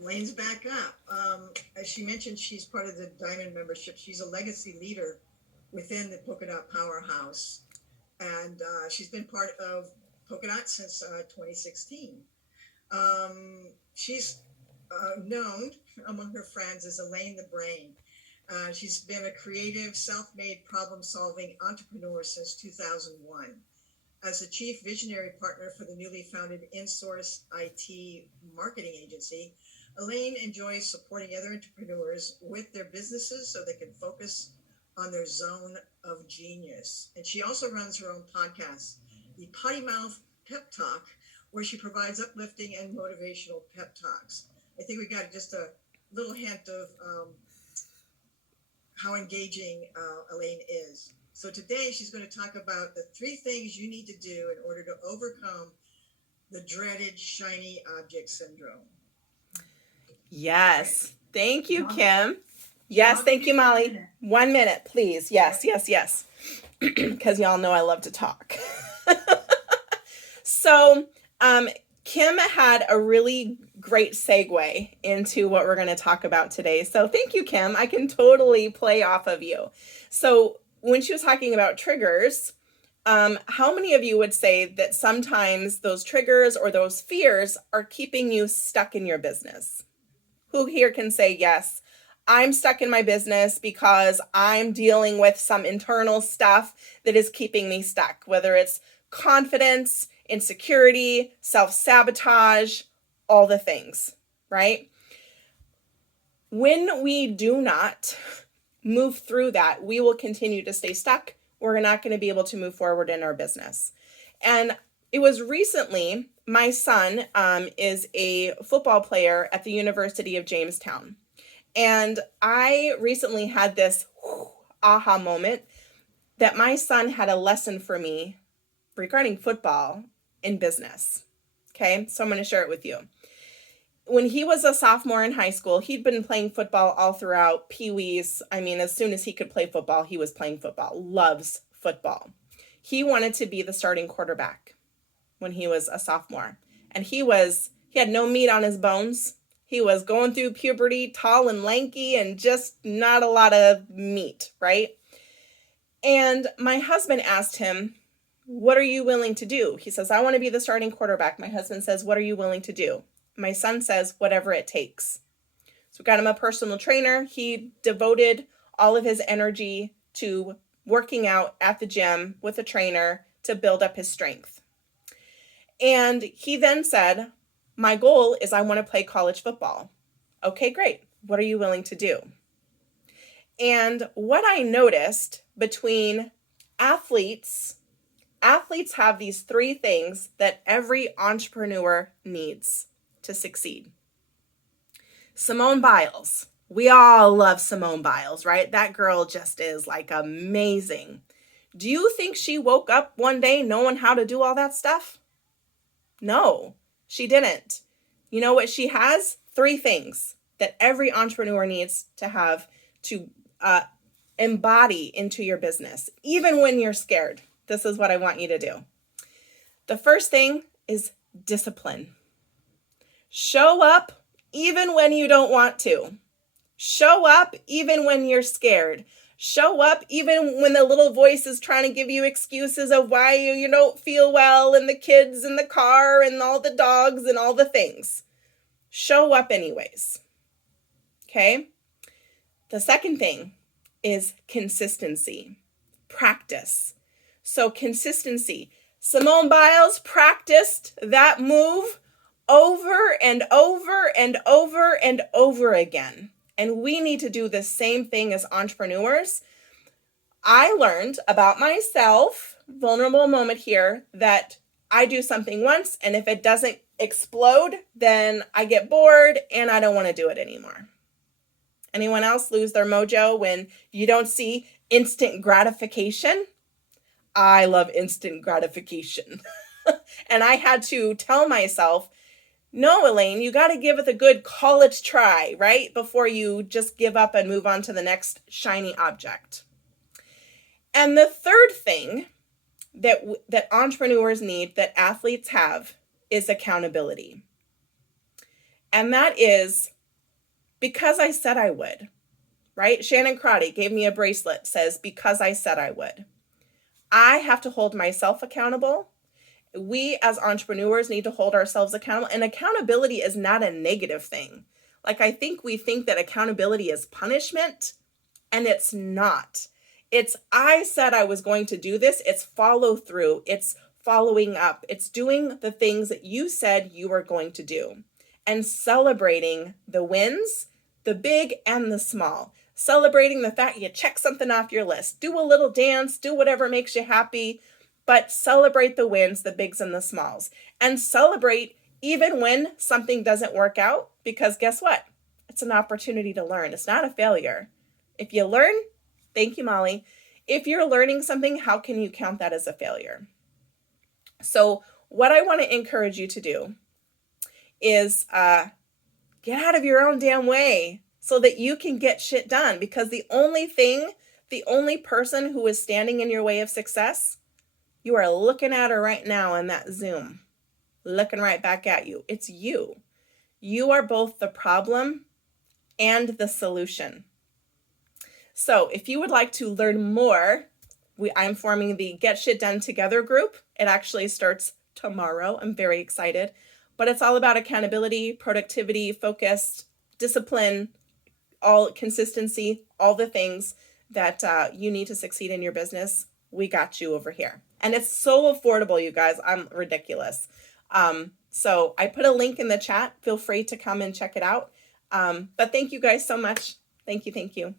Lane's back up. As she mentioned, she's part of the Diamond membership. She's a legacy leader within the Polka Dot Powerhouse, and she's been part of Polka Dot since 2016. She's known among her friends as Elaine the Brain. She's been a creative, self-made, problem-solving entrepreneur since 2001. As the chief visionary partner for the newly founded InSource IT marketing agency, Elaine enjoys supporting other entrepreneurs with their businesses so they can focus on their zone of genius. And she also runs her own podcast, the Potty Mouth Pep Talk, where she provides uplifting and motivational pep talks. I think we got just a little hint of how engaging Elaine is. So today she's going to talk about the 3 things you need to do in order to overcome the dreaded shiny object syndrome. Yes. Thank you, Kim. Yes, thank you, Molly. 1 minute, please. Yes. Because y'all know I love to talk. So, Kim had a really great segue into what we're going to talk about today. So thank you, Kim. I can totally play off of you. So when she was talking about triggers, how many of you would say that sometimes those triggers or those fears are keeping you stuck in your business? Who here can say, yes, I'm stuck in my business because I'm dealing with some internal stuff that is keeping me stuck, whether it's confidence, insecurity, self-sabotage, all the things, right? When we do not move through that, we will continue to stay stuck. We're not going to be able to move forward in our business. And it was recently, my son is a football player at the University of Jamestown. And I recently had this aha moment that my son had a lesson for me regarding football in business. Okay, so I'm going to share it with you. When he was a sophomore in high school, he'd been playing football all throughout Pee-wees. I mean, as soon as he could play football, he was playing football. Loves football. He wanted to be the starting quarterback when he was a sophomore. And he had no meat on his bones. He was going through puberty, tall and lanky, and just not a lot of meat, right? And my husband asked him, what are you willing to do? He says, I want to be the starting quarterback. My husband says, what are you willing to do? My son says, whatever it takes. So we got him a personal trainer. He devoted all of his energy to working out at the gym with a trainer to build up his strength. And he then said, my goal is I want to play college football. Okay, great. What are you willing to do? And what I noticed between athletes have these 3 things that every entrepreneur needs to succeed. Simone Biles. We all love Simone Biles, right? That girl just is like amazing. Do you think she woke up one day knowing how to do all that stuff? No, she didn't. You know what she has? 3 things that every entrepreneur needs to have to embody into your business, even when you're scared. This is what I want you to do. The first thing is discipline. Show up even when you don't want to. Show up even when you're scared. Show up even when the little voice is trying to give you excuses of why you don't feel well, and the kids and the car and all the dogs and all the things. Show up anyways. Okay? The second thing is consistency. Practice. So consistency. Simone Biles practiced that move over and over and over and over again. And we need to do the same thing as entrepreneurs. I learned about myself, vulnerable moment here, that I do something once, and if it doesn't explode, then I get bored and I don't want to do it anymore. Anyone else lose their mojo when you don't see instant gratification? I love instant gratification. And I had to tell myself, no, Elaine, you got to give it a good college try, right? Before you just give up and move on to the next shiny object. And the third thing that entrepreneurs need, that athletes have, is accountability. And that is because I said I would, right? Shannon Crotty gave me a bracelet, says, because I said I would. I have to hold myself accountable. We as entrepreneurs need to hold ourselves accountable. And accountability is not a negative thing. Like, I think we think that accountability is punishment, and it's not. It's, I said I was going to do this. It's follow through. It's following up. It's doing the things that you said you were going to do and celebrating the wins, the big and the small. Celebrating the fact you check something off your list. Do a little dance, do whatever makes you happy, but celebrate the wins, the bigs and the smalls. And celebrate even when something doesn't work out, because guess what? It's an opportunity to learn. It's not a failure. If you learn, thank you, Molly. If you're learning something, how can you count that as a failure? So what I want to encourage you to do is get out of your own damn way so that you can get shit done. Because the only person who is standing in your way of success, you are looking at her right now in that Zoom, looking right back at you. It's you. You are both the problem and the solution. So if you would like to learn more, I'm forming the Get Shit Done Together group. It actually starts tomorrow. I'm very excited. But it's all about accountability, productivity, focus, discipline, all consistency, all the things that you need to succeed in your business. We got you over here. And it's so affordable, you guys. I'm ridiculous. So I put a link in the chat. Feel free to come and check it out. But thank you guys so much. Thank you.